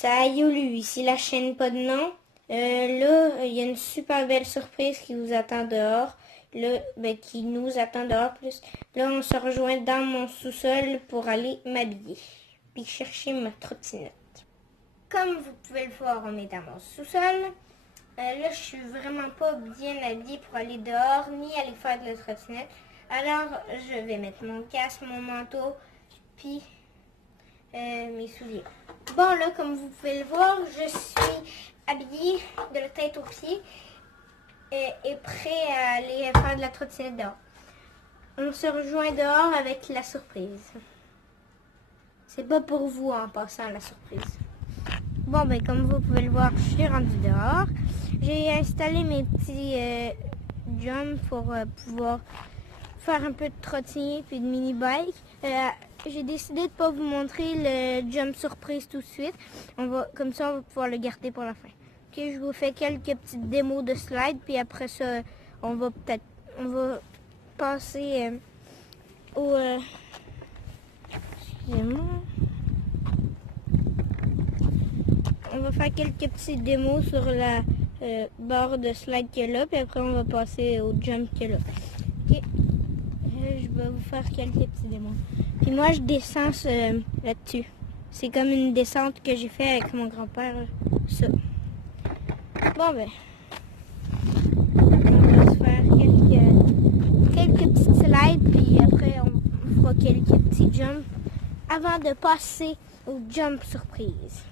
Salut, ici la chaîne Pas de nom. Là, il y a une super belle surprise qui vous attend dehors. Là, qui nous attend dehors plus. Là, on se rejoint dans mon sous-sol pour aller m'habiller. Puis chercher ma trottinette. Comme vous pouvez le voir, on est dans mon sous-sol. Là, je suis vraiment pas bien habillée pour aller dehors, ni aller faire de la trottinette. Alors, je vais mettre mon casque, mon manteau, puis mes souliers. Bon, là, comme vous pouvez le voir, je suis habillée de la tête aux pieds et prêt à aller faire de la trottinette dehors. On se rejoint dehors avec la surprise. C'est pas pour vous en passant la surprise. Bon, comme vous pouvez le voir, je suis rendue dehors. J'ai installé mes petits jumps pour pouvoir faire un peu de trottinette puis de mini-bike. J'ai décidé de ne pas vous montrer le jump surprise tout de suite. Comme ça, on va pouvoir le garder pour la fin. Ok, je vous fais quelques petites démos de slide, puis après ça, on va passer au... excusez-moi. On va faire quelques petites démos sur la barre de slide qu'il y a là, puis après on va passer au jump qu'il y a là. Ok, je vais vous faire quelques petites démos. Puis moi, je descends là-dessus. C'est comme une descente que j'ai fait avec mon grand-père, ça. Bon, on va se faire quelques petites slides, puis après, on fera quelques petits jumps avant de passer au jump surprise.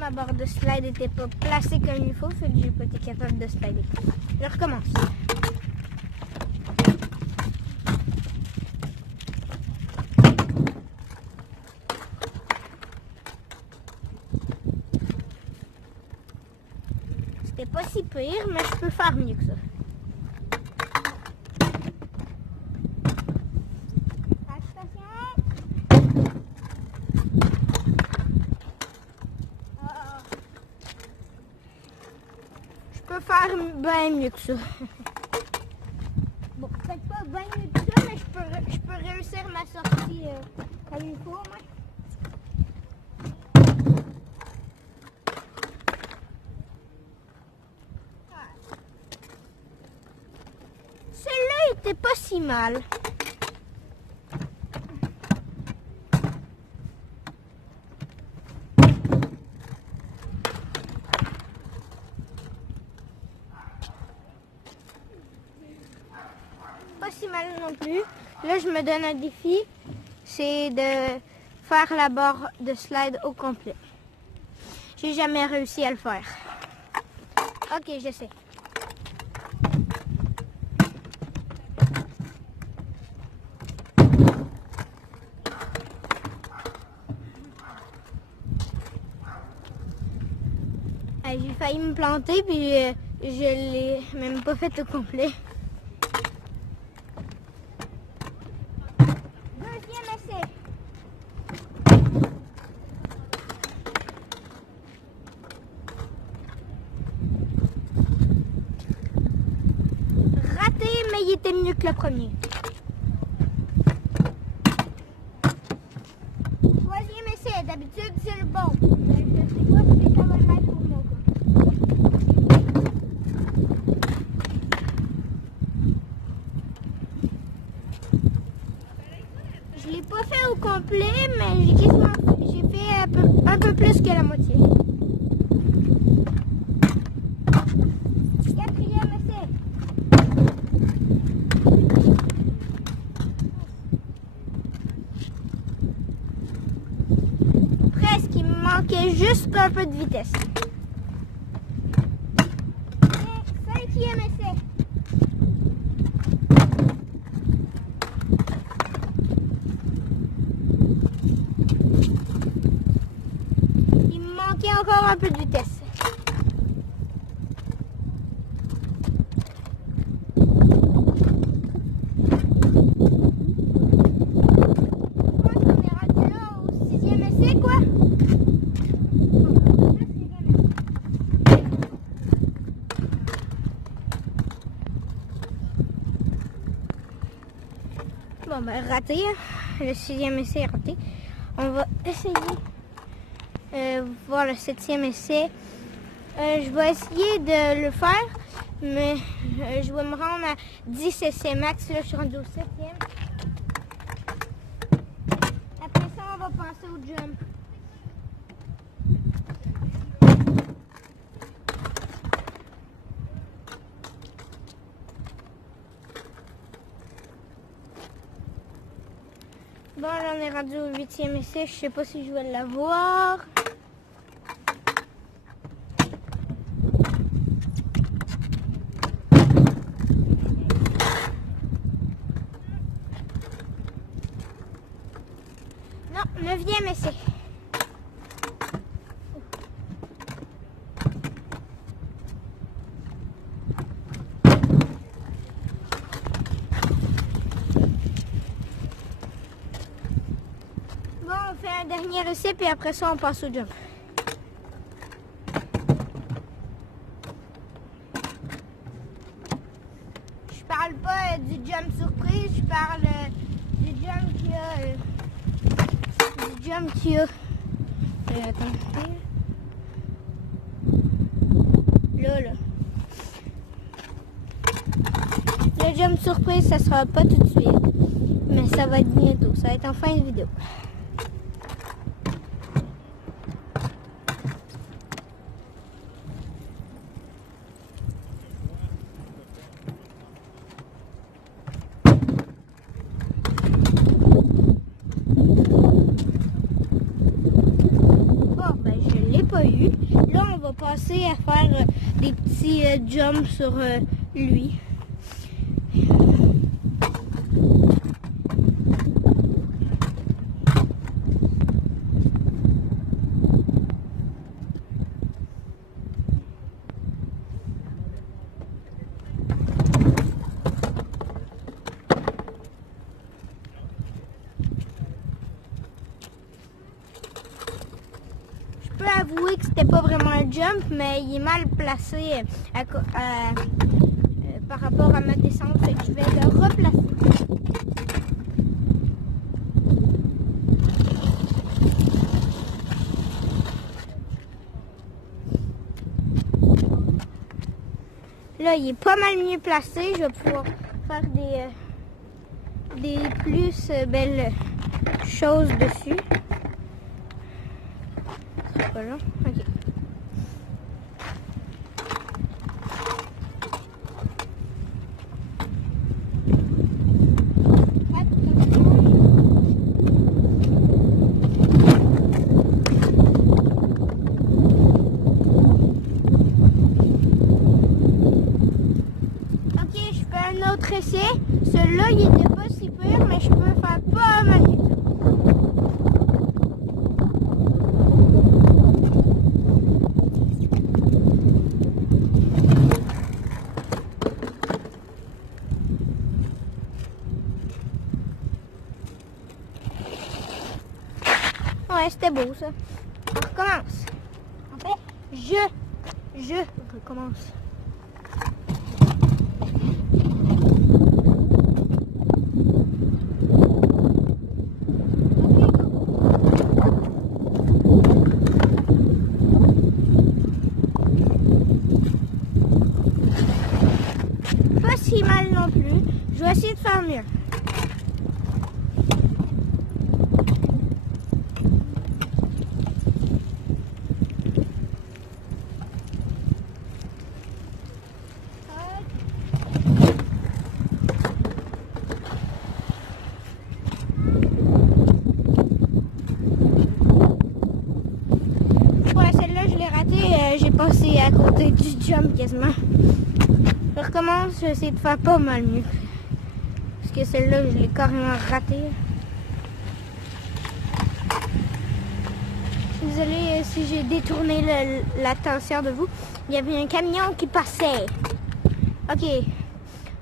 Ma barre de slide n'était pas placée comme il faut, fait que j'ai pas été capable de slider. Je recommence. C'était pas si pire, mais je peux faire mieux que ça. Je peux faire bien mieux que ça. Bon, peut-être pas bien mieux que ça, mais je peux réussir ma sortie comme il faut, moi. Celui-là était pas si mal. Pas si mal non plus. Là, je me donne un défi, c'est de faire la barre de slide au complet. J'ai jamais réussi à le faire. Ok, j'essaie. J'ai failli me planter, puis je l'ai même pas fait au complet. Raté, mais il était mieux que le premier. Troisième essai, d'habitude c'est le bon. Mais je sais pas si ça va le mettre pour mon cas. Je l'ai pas fait au complet, mais j'ai fait un peu plus que la moitié. Quatrième essai. Presque, il me manquait juste un peu de vitesse. Cinquième essai. Il me manquait encore un peu de vitesse. Bon, ben, raté. Le 6e essai est raté. On va essayer voir le 7e essai. Je vais essayer de le faire, mais je vais me rendre à 10 essais max. Là, je suis rendu au 7e. Après ça, on va passer au jump. Bon, là, on est rendu au 8e essai. Je sais pas si je vais l'avoir. Non, 9e essai. Bon, on fait un dernier essai, puis après ça, on passe au jump. Je parle pas du jump surprise, je parle du jump qui a... attends. Là. Le jump surprise, ça sera pas tout de suite, mais ça va être bientôt. Ça va être en fin de vidéo. Eu. Là, on va passer à faire des petits jumps sur lui. Je peux avouer que c'était pas vraiment un jump, mais il est mal placé par rapport à ma descente, fait que je vais le replacer. Là, il est pas mal mieux placé. Je vais pouvoir faire des plus belles choses dessus. C'est pas long. Ok. Un autre essai. Celui-là, il était pas si pire, mais je peux faire pas mal mieux. Ouais, c'était beau ça. On recommence. En fait, je recommence. Pas si mal non plus. Je vais essayer de faire mieux. Ouais, celle-là, je l'ai ratée. J'ai passé à côté du jump quasiment. Je recommence, je vais essayer de faire pas mal mieux. Parce que celle-là, je l'ai carrément ratée. Désolée si j'ai détourné l'attention de vous. Il y avait un camion qui passait. Ok,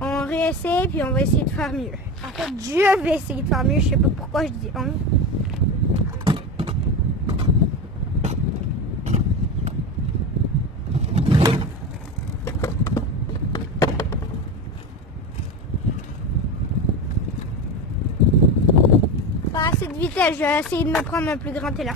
on réessaie puis on va essayer de faire mieux. En fait, je vais essayer de faire mieux. Je sais pas pourquoi je dis on. petite vitesse. Je vais essayer de me prendre un plus grand élan.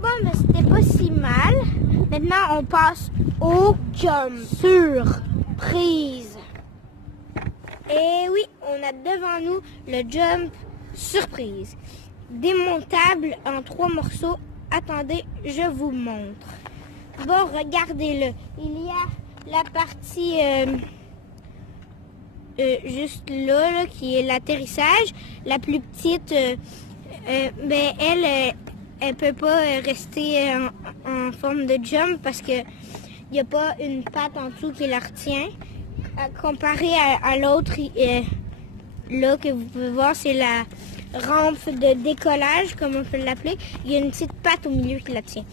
Bon, mais c'était pas si mal. Maintenant, on passe au jump. Surprise. Et oui, on a devant nous le jump surprise. Démontable en 3 morceaux. Attendez, je vous montre. Bon, regardez-le. Il y a la partie juste là, qui est l'atterrissage. La plus petite, ben, elle peut pas rester en forme de jump parce que il n'y a pas une patte en dessous qui la retient. Comparé à l'autre, là que vous pouvez voir, c'est la rampe de décollage, comme on peut l'appeler. Il y a une petite patte au milieu qui la tient.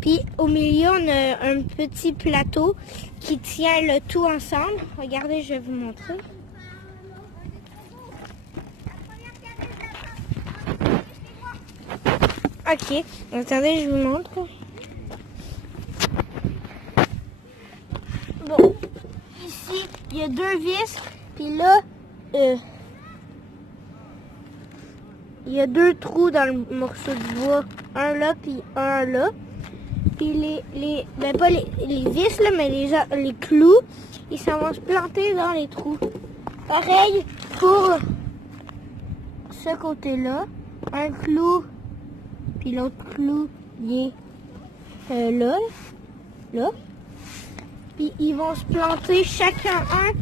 Puis au milieu, on a un petit plateau qui tient le tout ensemble. Regardez, je vais vous montrer. Ok, attendez, je vous montre. Bon, ici, il y a 2 vis, puis là, il y a 2 trous dans le morceau de bois, un là, puis un là. Puis ben pas les vis, là, mais les clous, ils s'en vont se planter dans les trous. Pareil pour ce côté-là, un clou, puis l'autre clou, il est là. Puis ils vont se planter chacun un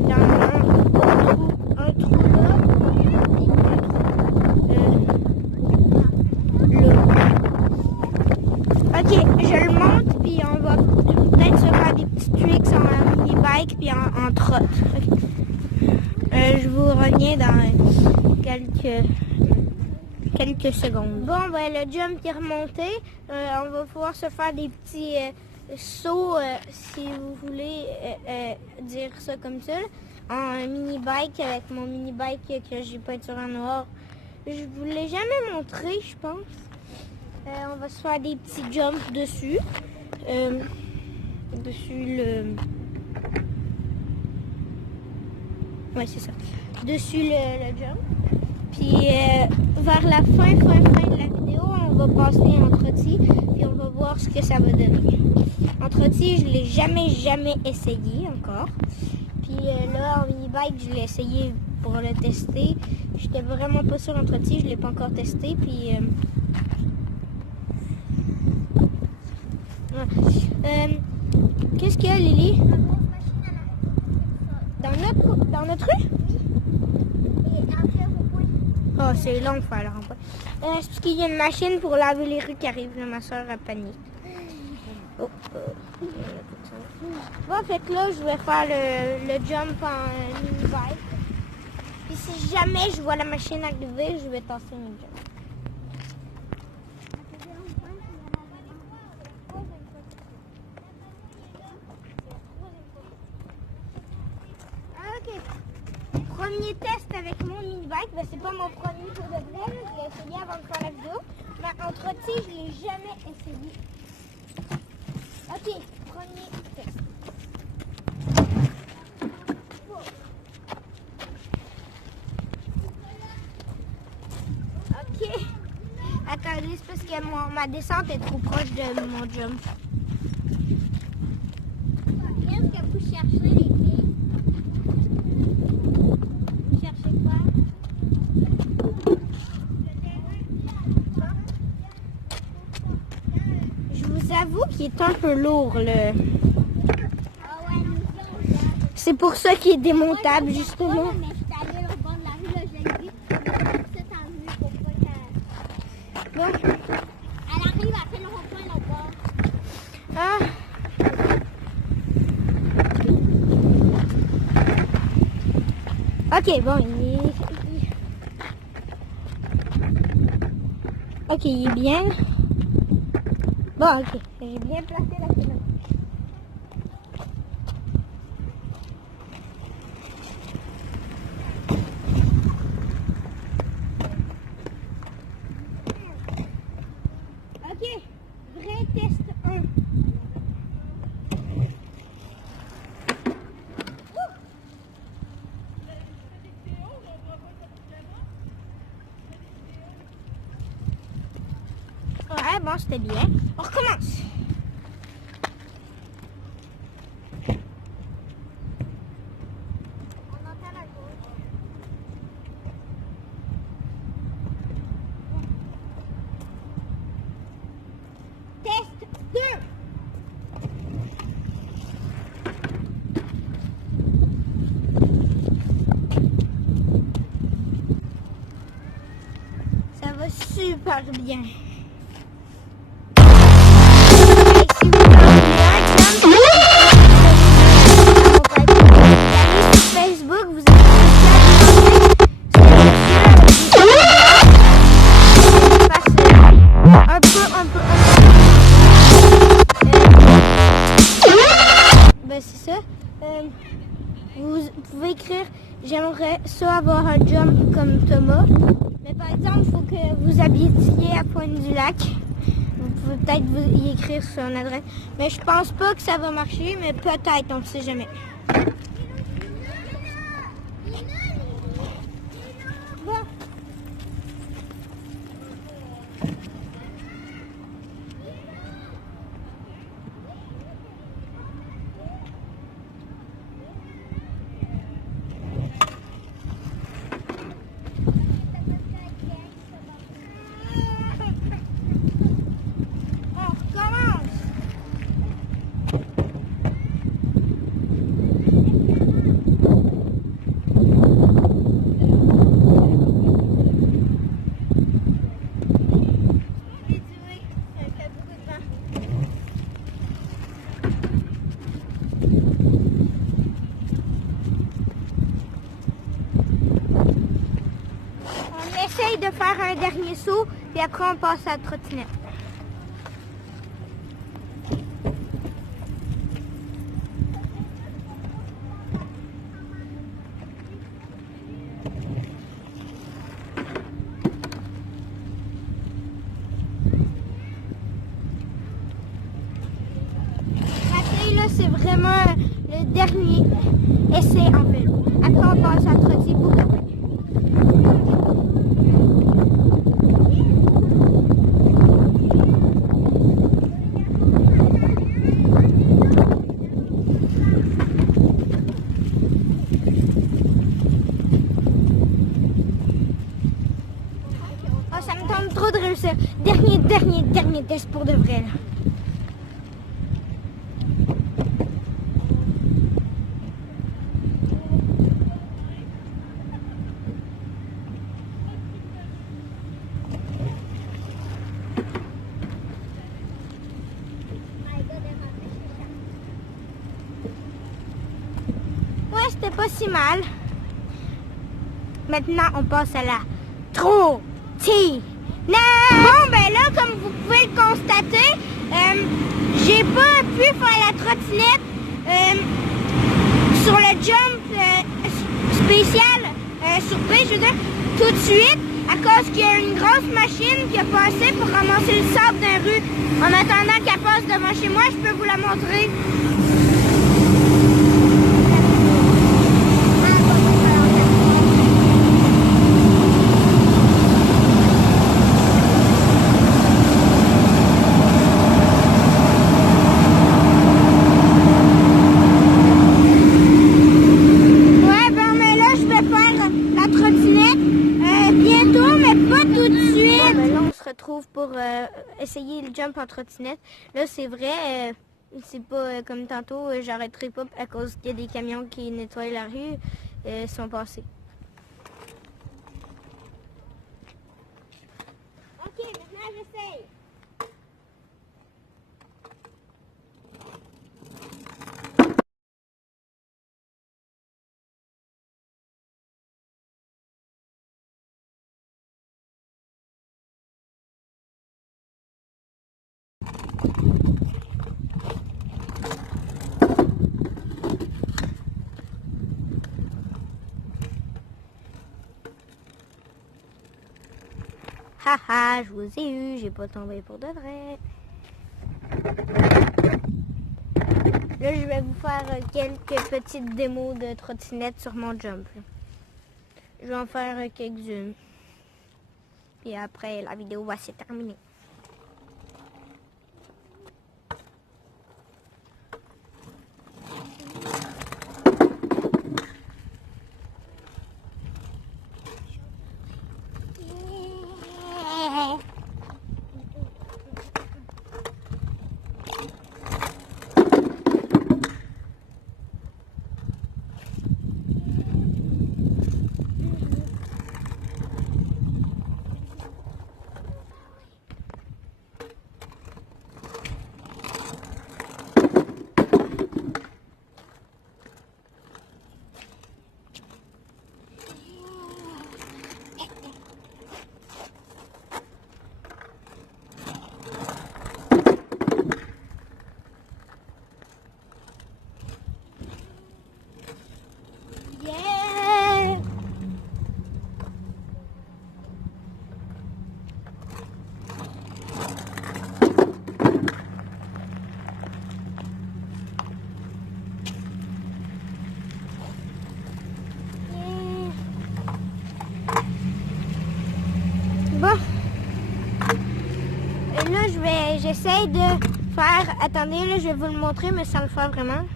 dans un trou là, puis là. Ok, je le monte, puis on va peut-être se faire des petits tricks en mini-bike, puis en trotte. Okay. Je vous reviens dans quelques secondes. Bon, ben le jump est remonté. On va pouvoir se faire des petits sauts, si vous voulez dire ça comme ça, en mini-bike, avec mon mini-bike que j'ai peinturé en noir. Je vous l'ai jamais montré, je pense. On va se faire des petits jumps dessus. Dessus le... Ouais, c'est ça. Dessus le jump. Puis vers la fin de la vidéo, on va passer en trottis, puis on va voir ce que ça va donner. En trottis, je l'ai jamais essayé encore. Puis là, en mini-bike, je l'ai essayé pour le tester. J'étais vraiment pas sûre en trottis, je l'ai pas encore testé. Puis qu'est-ce qu'il y a, Lily? Dans notre rue? Oh, c'est long de faire le rempart. C'est parce qu'il y a une machine pour laver les rues qui arrive. Là, ma soeur a panique. Oh, bon, fait que là, je vais faire le jump en mini-bike. Puis si jamais je vois la machine arriver, je vais tasser mon jump. Ok. Premier test avec mon mini-bike, ben c'est pas mon premier pour de vrai, je l'ai essayé avant de faire la vidéo, mais en trottis, je l'ai jamais essayé. Ok, premier test. Ok, attendez, c'est parce que ma descente est trop proche de mon jump. Qu'est-ce que vous cherchez, les filles? J'avoue qu'il est un peu lourd, le... C'est pour ça qu'il est démontable, justement. Bon. Elle arrive à faire le rond-point là-bas. Ah. Ok, bon, ok, il est bien. Bon, ok, j'ai bien placé la fenêtre. bon, c'était bien. On recommence. On entend la gauche. Test 2. Ça va super bien. Facebook, vous avez ben c'est ça. Vous pouvez écrire j'aimerais ça avoir un jump comme Thomas. Mais par exemple, il faut que vous habitiez à Pointe-du-Lac. Vous pouvez peut-être y écrire son adresse. Mais je pense pas que ça va marcher, mais peut-être, on ne sait jamais. Bon. De faire un dernier saut, puis après on passe à la trottinette. Là, c'est vraiment le dernier essai en vélo. Après on passe à la trottinette pour de vrai. Ça me tente trop de réussir. Dernier test pour de vrai. Là. Ouais, c'était pas si mal. Maintenant, on passe à la trottinette. Bon, ben là, comme vous pouvez le constater, j'ai pas pu faire la trottinette sur le jump spécial, surprise, je veux dire, tout de suite, à cause qu'il y a une grosse machine qui a passé pour ramasser le sable d'un rue. En attendant qu'elle passe devant chez moi, je peux vous la montrer. Pour essayer le jump en trottinette. Là, c'est vrai, c'est pas comme tantôt, j'arrêterai pas à cause qu'il y a des camions qui nettoient la rue, sont passés. Ok, maintenant j'essaye. Haha, je vous ai eu, j'ai pas tombé pour de vrai. Là, je vais vous faire quelques petites démos de trottinette sur mon jump. Je vais en faire quelques-unes. Puis après, la vidéo va se terminer. J'essaye de faire... Attendez, là, je vais vous le montrer, mais sans le faire vraiment.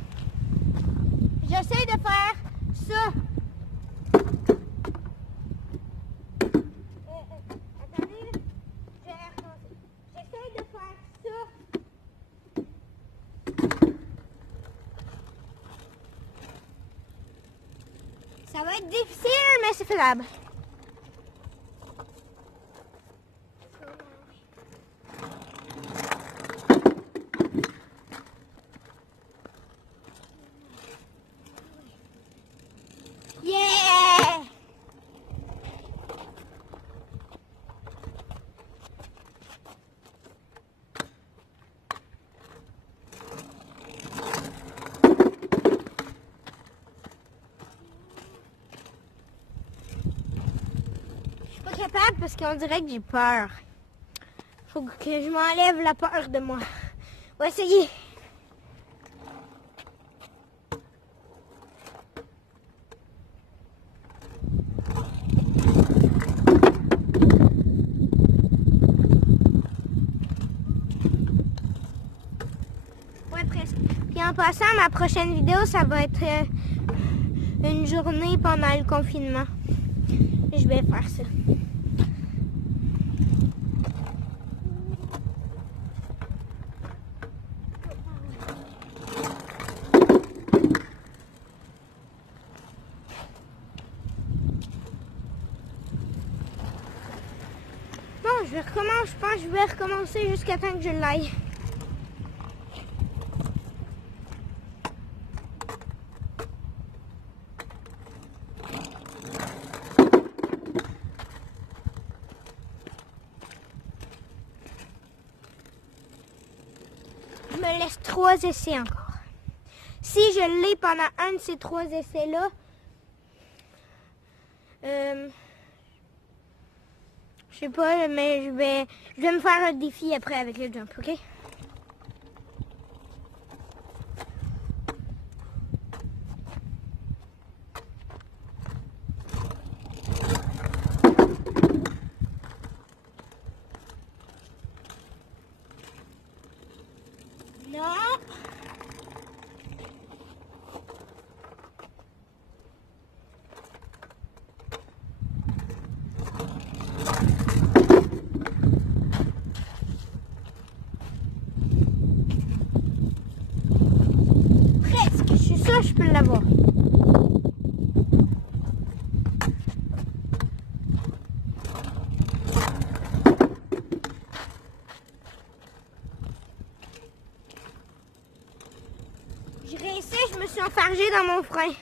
J'essaie de faire ça. Attendez, là. Je vais recommencer. J'essaie de faire ça. Ça va être difficile, mais c'est faisable. Yeah! Je suis pas capable parce qu'on dirait que j'ai peur. Faut que je m'enlève la peur de moi. On va essayer. Ouais, presque. Puis en passant, ma prochaine vidéo, ça va être une journée pendant le confinement. Je vais faire ça. Bon, je vais recommencer. Je pense que je vais recommencer jusqu'à temps que je l'aille. Je me laisse 3 essais encore. Si je l'ai pendant un de ces 3 essais-là, je sais pas, mais je vais me faire un défi après avec le jump, ok? Non! Presque, je suis sûre que je peux l'avoir. J'ai réussi, je me suis enfargée dans mon frein.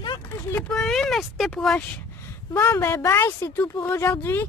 Non, je l'ai pas eu, mais c'était proche. Bon, ben bye, c'est tout pour aujourd'hui.